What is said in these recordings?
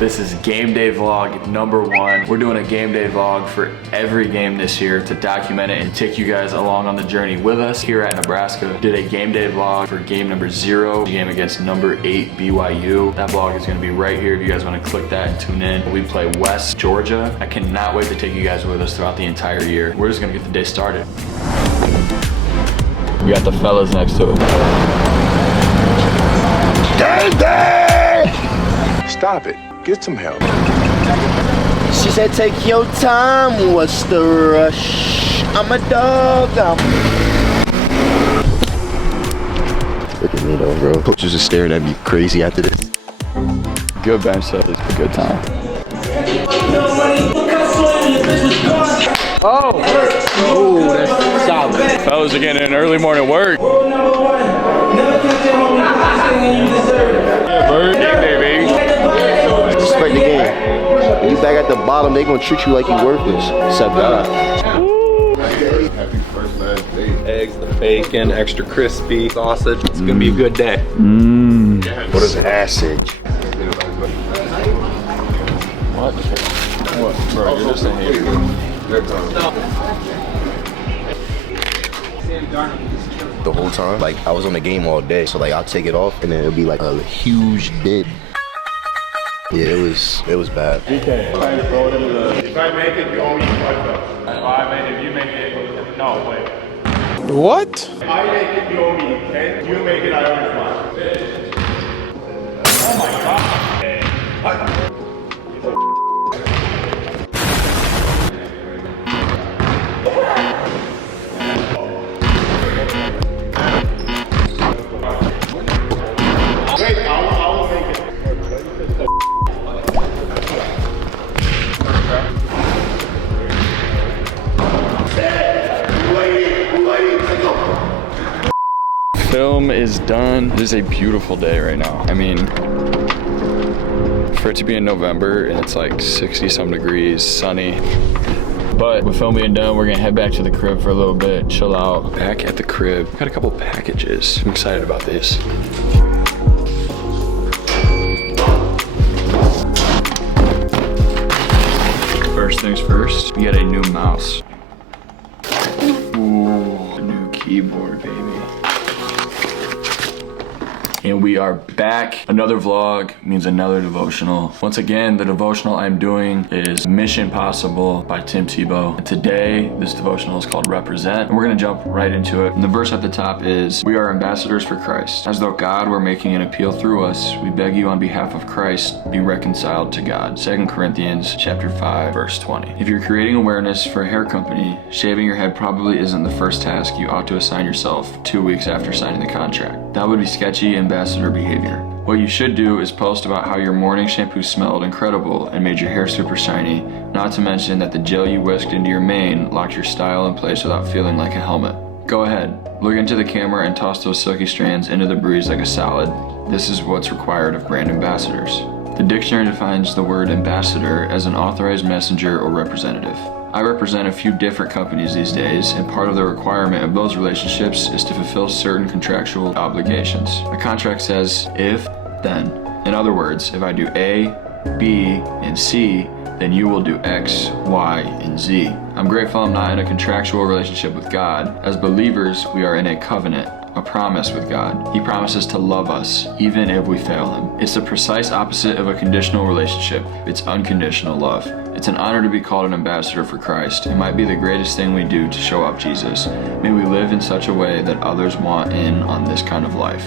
This is game day vlog number 1. We're doing a game day vlog for every game this year to document it and take you guys along on the journey with us here at Nebraska. Did a game day vlog for game number 0, the game against number 8 BYU. That vlog is gonna be right here if you guys wanna click that and tune in. We play West Georgia. I cannot wait to take you guys with us throughout the entire year. We're just gonna get the day started. We got the fellas next to us. Gameday! Stop it. Get some help. She said, take your time, what's the rush? I'm a dog, Look at me though, bro. Coaches are staring at me crazy after this. Good bench set is a good time. Oh, that's solid. Fellas are getting an early morning work. Yeah, bird. Game day, baby. Respect the game. When you back at the bottom, they gonna treat you like you worthless. Except God. Happy first last day. Eggs, the bacon, extra crispy sausage. It's gonna be a good day. What is acid? What? What? Bro, you're just a hater. The whole time, like I was on the game all day, so like I'll take it off and then it'll be like a huge dip. Yeah, it was bad. DK, try and throw it into the... If I make it, you owe me $5. If I made it, you make it. No, wait. What? If I make it, you owe me 10. You make it, I owe you 5. Oh my god. Wait, I will make it. Film is done. It is a beautiful day right now. I mean, for it to be in November and it's like 60 some degrees, sunny. But with film being done, we're gonna head back to the crib for a little bit, chill out. Back at the crib, got a couple packages. I'm excited about this. First things first, we got a new mouse. Ooh, a new keyboard, baby. And we are back. Another vlog means another devotional. Once again, the devotional I'm doing is Mission Possible by Tim Tebow. And today, this devotional is called Represent. And we're gonna jump right into it. And the verse at the top is, we are ambassadors for Christ. As though God were making an appeal through us, we beg you on behalf of Christ, be reconciled to God. 2 Corinthians chapter 5, verse 20. If you're creating awareness for a hair company, shaving your head probably isn't the first task you ought to assign yourself 2 weeks after signing the contract. That would be sketchy ambassador behavior. What you should do is post about how your morning shampoo smelled incredible and made your hair super shiny, not to mention that the gel you whisked into your mane locked your style in place without feeling like a helmet. Go ahead, look into the camera and toss those silky strands into the breeze like a salad. This is what's required of brand ambassadors. The dictionary defines the word ambassador as an authorized messenger or representative. I represent a few different companies these days, and part of the requirement of those relationships is to fulfill certain contractual obligations. A contract says, if, then. In other words, if I do A, B, and C, then you will do X, Y, and Z. I'm grateful I'm not in a contractual relationship with God. As believers, we are in a covenant, a promise with God. He promises to love us, even if we fail Him. It's the precise opposite of a conditional relationship. It's unconditional love. It's an honor to be called an ambassador for Christ. It might be the greatest thing we do to show off Jesus. May we live in such a way that others want in on this kind of life.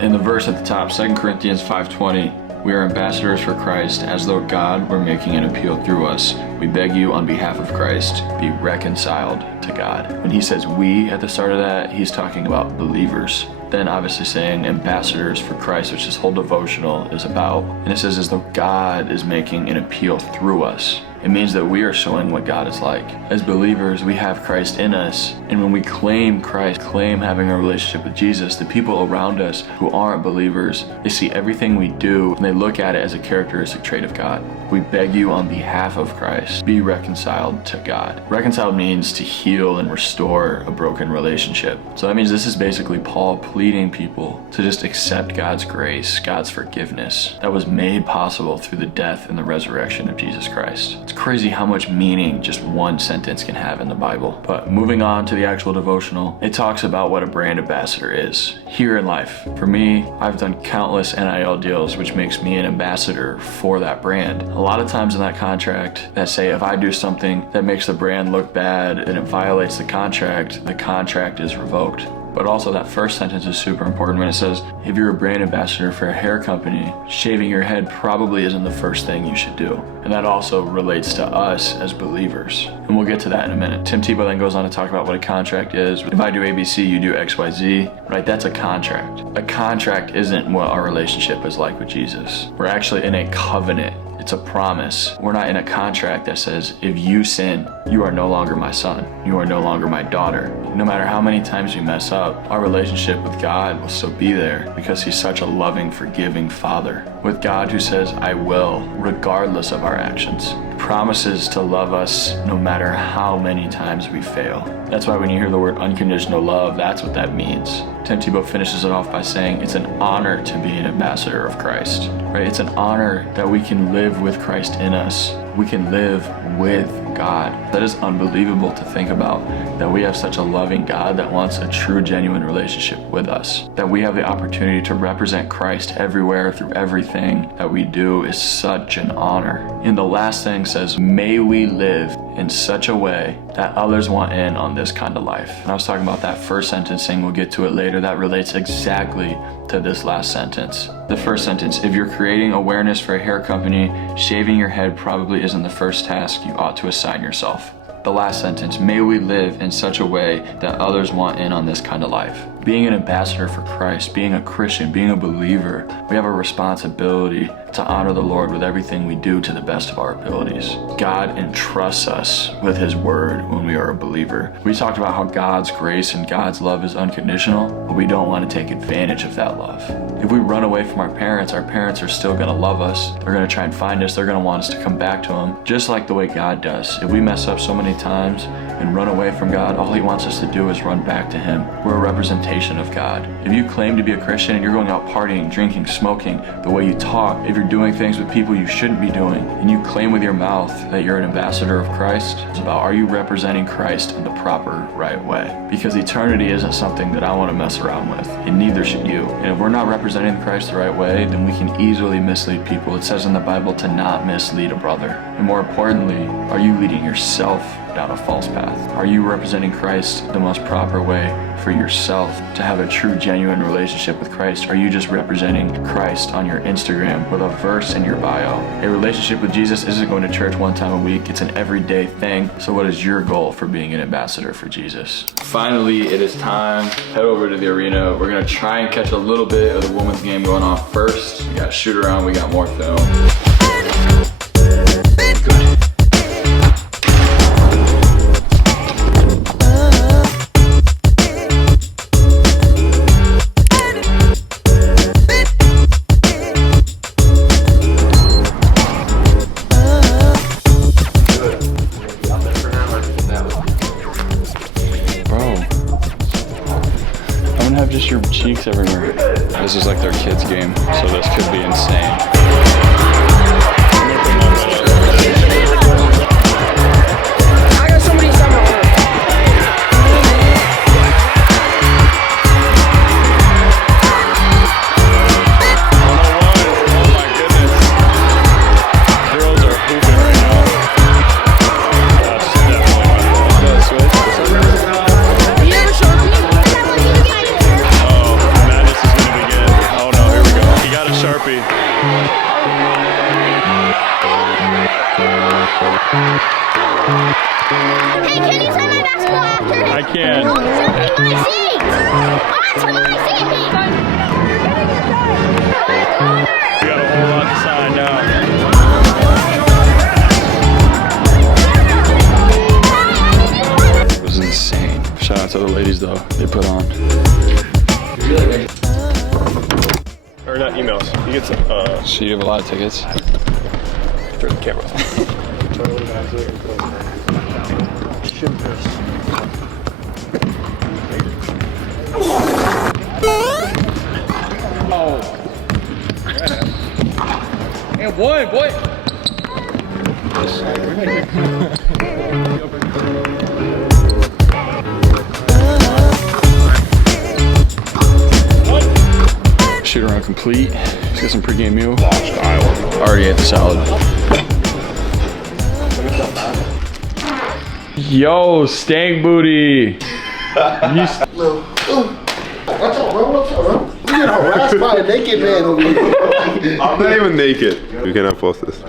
In the verse at the top, 2 Corinthians 5:20, we are ambassadors for Christ, as though God were making an appeal through us. We beg you on behalf of Christ, be reconciled to God. When he says we at the start of that, he's talking about believers. Then obviously saying ambassadors for Christ, which this whole devotional is about. And it says as though God is making an appeal through us. It means that we are showing what God is like. As believers, we have Christ in us, and when we claim Christ, claim having a relationship with Jesus, the people around us who aren't believers, they see everything we do and they look at it as a characteristic trait of God. We beg you on behalf of Christ, be reconciled to God. Reconciled means to heal and restore a broken relationship. So that means this is basically Paul pleading people to just accept God's grace, God's forgiveness that was made possible through the death and the resurrection of Jesus Christ. It's crazy how much meaning just one sentence can have in the Bible. But moving on to the actual devotional, it talks about what a brand ambassador is here in life. For me, I've done countless NIL deals, which makes me an ambassador for that brand. A lot of times in that contract that say if I do something that makes the brand look bad and it violates the contract is revoked. But also that first sentence is super important when it says, if you're a brand ambassador for a hair company, shaving your head probably isn't the first thing you should do. And that also relates to us as believers. And we'll get to that in a minute. Tim Tebow then goes on to talk about what a contract is. If I do ABC, you do XYZ, right? That's a contract. A contract isn't what our relationship is like with Jesus. We're actually in a covenant. It's a promise. We're not in a contract that says, if you sin, you are no longer my son. You are no longer my daughter. No matter how many times we mess up, our relationship with God will still be there because he's such a loving, forgiving Father. With God who says, I will, regardless of our actions. Promises to love us no matter how many times we fail. That's why when you hear the word unconditional love, that's what that means. Tim Tebow finishes it off by saying it's an honor to be an ambassador of Christ, right? It's an honor that we can live with Christ in us. We can live with God. That is unbelievable to think about, that we have such a loving God that wants a true, genuine relationship with us. That we have the opportunity to represent Christ everywhere through everything that we do is such an honor. And the last thing says, may we live in such a way that others want in on this kind of life. And I was talking about that first sentence, saying we'll get to it later. That relates exactly to this last sentence. The first sentence, if you're creating awareness for a hair company, shaving your head probably isn't the first task you ought to assign yourself. The last sentence, may we live in such a way that others want in on this kind of life. Being an ambassador for Christ, being a Christian, being a believer, we have a responsibility to honor the Lord with everything we do to the best of our abilities. God entrusts us with his word when we are a believer. We talked about how God's grace and God's love is unconditional, but we don't want to take advantage of that love. If we run away from our parents are still going to love us. They're going to try and find us. They're going to want us to come back to them, just like the way God does. If we mess up so many times and run away from God, all he wants us to do is run back to him. We're a representation of God. If you claim to be a Christian and you're going out partying, drinking, smoking, the way you talk, if you're doing things with people you shouldn't be doing, and you claim with your mouth that you're an ambassador of Christ, it's about, are you representing Christ in the proper, right way? Because eternity isn't something that I want to mess around with, and neither should you. And if we're not representing Christ the right way, then we can easily mislead people. It says in the Bible to not mislead a brother. And more importantly, are you leading yourself down a false path? Are you representing Christ the most proper way for yourself to have a true, genuine relationship with Christ? Are you just representing Christ on your Instagram with a verse in your bio? A relationship with Jesus isn't going to church one time a week. It's an everyday thing. So what is your goal for being an ambassador for Jesus? Finally, it is time. Head over to the arena. We're going to try and catch a little bit of the women's game going off first. We got Shootaround. We got more film. Just your cheeks everywhere. This is like their kids' game, so this could be insane. I got somebody somewhere. Oh my goodness. Girls are hooping right now. That's definitely my fault. No, switch. Do you have a Sharpie? Sharpie. Hey, can you sign my basketball after? I can. Show me my seat! Onto my seat! We got a whole lot to sign now. to the ladies though. They put on. Or not emails. You get some. So you have a lot of tickets. Turn the camera off. Oh. And one, boy. Shoot around complete. Let's get some pregame meal. Already ate the salad. Yo, stank booty. Watch out, bro. Watch out, bro. You get harassed by a naked man over here. I'm not even naked. You cannot post this.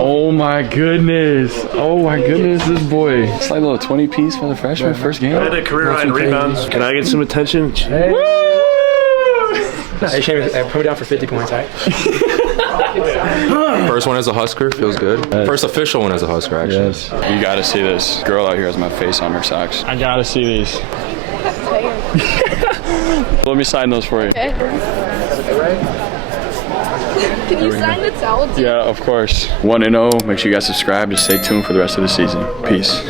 Oh my goodness. Oh my goodness, this boy. It's like a little 20 piece for the freshman first game. I had a career high in rebounds. Can I get some attention? Hey, Shane, put me down for 50 points, all right? First one as a Husker, feels good. First official one as a Husker, actually. Yes. You gotta see this. Girl out here has my face on her socks. I gotta see these. Let me sign those for you. Okay. Can you sign the towel? Yeah, of course. 1-0. Make sure you guys subscribe to stay tuned for the rest of the season. Peace.